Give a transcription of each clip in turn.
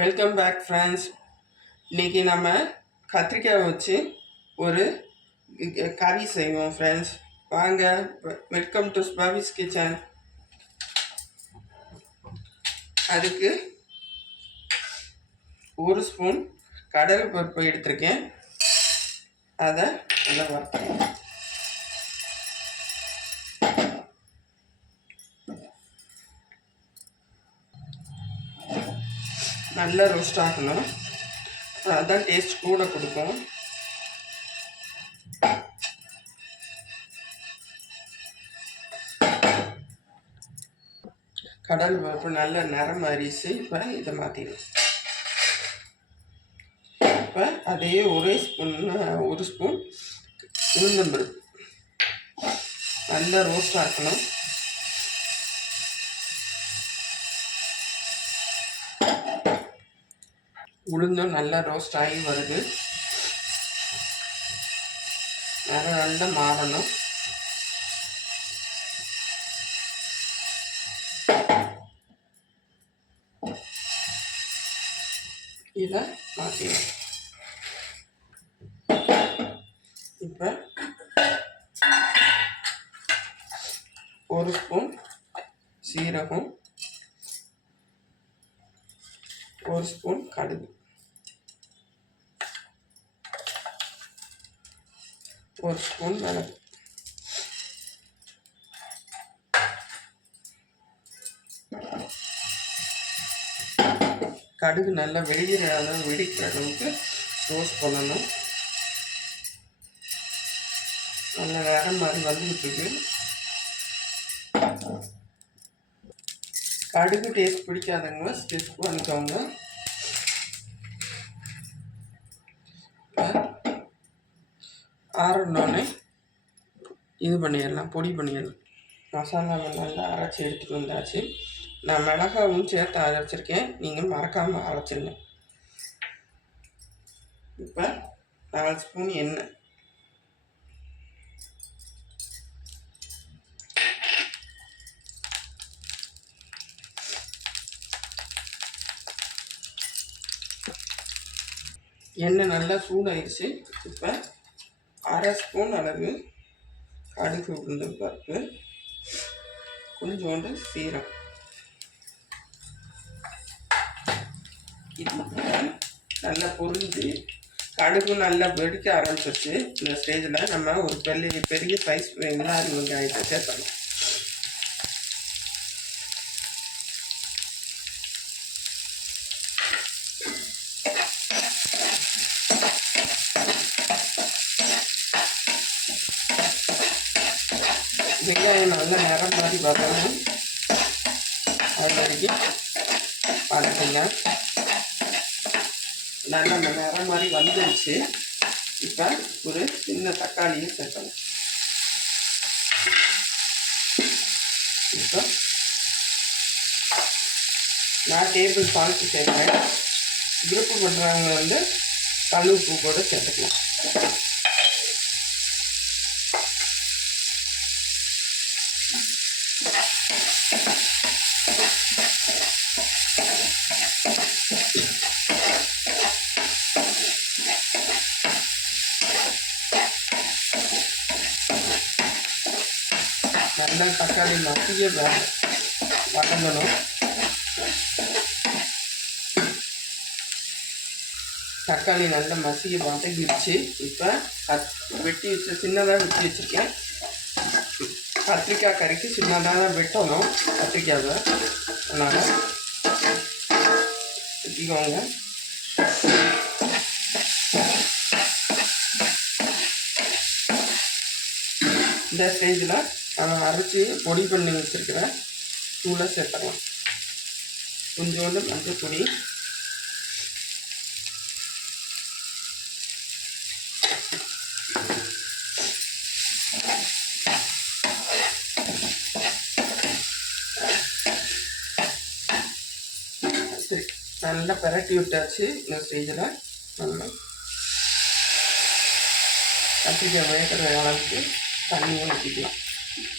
Welcome back friends இன்னைக்கு நம்ம கத்திரிக்காய் வச்சு ஒரு கறி செய்வோம் ஃப்ரெண்ட்ஸ் வாங்க வெல்கம் டு ஸ்பாபிஸ் கிச்சன் அதுக்கு ஒரு ஸ்பூன் கடலை பருப்பு எடுத்திருக்கேன். அதை நல்லா வறுத்துக்கலாம். நல்லா ரோஸ்ட் ஆகணும் அதுதான் அதான் டேஸ்ட் கூட கொடுக்கும். கடல் பருப்பு நல்ல நிறம் அரிசி இப்போ இதை மாற்றிடும் இப்போ அதே ஒரே ஸ்பூன் ஒரு ஸ்பூன் உளுந்தம்பருப்பு. நல்லா ரோஸ்ட் ஆக்கணும். உளுந்தும் நல்லா ரோஸ்ட் ஆகி வருது. நிறம் நல்லா மாறணும். இதை மாற்றிடும் இப்போ ஒரு ஸ்பூன் சீரகம் ஒரு ஸ்பூன் கடுகு. ஒரு ஸ்பூன் மிளகு கடுகு நல்லா வெடிக்கிற அளவு வெடிக்கிற அளவுக்கு ரோஸ்ட் பண்ணணும். நல்லா வேற மாதிரி வந்துக்கிட்டு கடுகு டேஸ்ட் பிடிக்காதவங்க ஸ்கிப் பண்ணிக்கோங்க. ஆறணுன்னே இது பண்ணிடலாம் பொடி பண்ணிடலாம். மசாலாவை நல்லா அரைச்சி எடுத்துகிட்டு வந்தாச்சு. நான் மிளகாவும் சேர்த்து அரைச்சிருக்கேன். நீங்கள் மறக்காமல் அரைச்சிருங்க. இப்போ நாலு ஸ்பூன் எண்ணெய். எண்ணெய் நல்லா சூடாயிடுச்சு இப்போ அரை ஸ்பூன் அளவு கடுகு உளுந்து பருப்பு கொஞ்சோண்டு சீரம் இது நல்லா பொரிஞ்சு கடுகு நல்லா வெடிக்க ஆரம்பிச்சிருச்சு. இந்த ஸ்டேஜில் நம்ம ஒரு பெரிய பெரிய சைஸ் வெங்காயம் வெங்காயத்தை சேர்த்தணும் வெங்காயம் நல்லா நிறம் மாதிரி வரணும் அது வரைக்கும் வதக்குங்க நல்லா அந்த நிறம் மாதிரி வந்துருச்சு. இப்போ ஒரு சின்ன தக்காளியை சேர்க்கணும் இப்போ நான் டேபிள் சால்ட்டு சேர்க்குறேன். விருப்பம் பண்ணுறவங்க வந்து கல் உப்பு கூட சேர்த்துக்கலாம். நல்லா தக்காளி மசிய வதங்கணும். தக்காளி நல்லா மசிய வதங்கிடுச்சு இப்போ கத் வெட்டி வச்சு சின்னதாக வெட்டி வச்சுருக்கேன். கத்திரிக்காய் கறிக்கு சின்னதாக தான் வெட்டணும் கத்திரிக்காவை. அதனால் வெட்டிக்கோங்க. இந்த ஸ்டேஜில் அரைச்சி பொடி பண்ணி வச்சுருக்கிற தூளை சேர்த்துக்கலாம். கொஞ்சோண்டு மஞ்சள் பொடி. சரி நல்லா பரட்டி விட்டாச்சு. இந்த ஸ்டேஜில் நல்லா கத்திரிக்காய் வேகிற அளவுக்கு தண்ணியும் ஊற்றிக்கலாம் நல்லா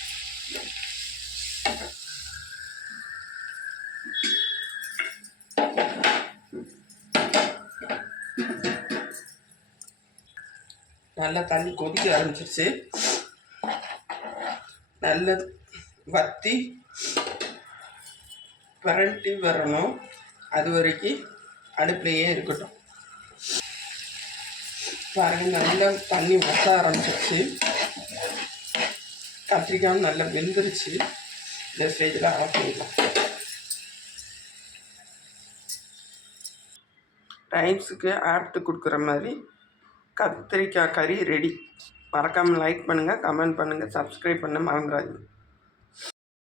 தண்ணி கொதிக்க ஆரம்பிச்சிருச்சு. நல்ல வத்தி பரண்டி வரணும். அது வரைக்கும் அடுப்புலையே இருக்கட்டும். பாருங்கள் நல்லா தண்ணி வத்த ஆரம்பிச்சிருச்சு. கத்திரிக்காயும் நல்லா வெந்துருச்சு. இந்த ஸ்டேஜில் ஆஃப் பண்ணிடலாம் டைம்ஸுக்கு ஆப்ட்டு கொடுக்குற மாதிரி கத்திரிக்காய் கறி ரெடி மறக்காமல் லைக் பண்ணுங்கள் கமெண்ட் பண்ணுங்கள் சப்ஸ்கிரைப் பண்ண மறந்துடாதீங்க.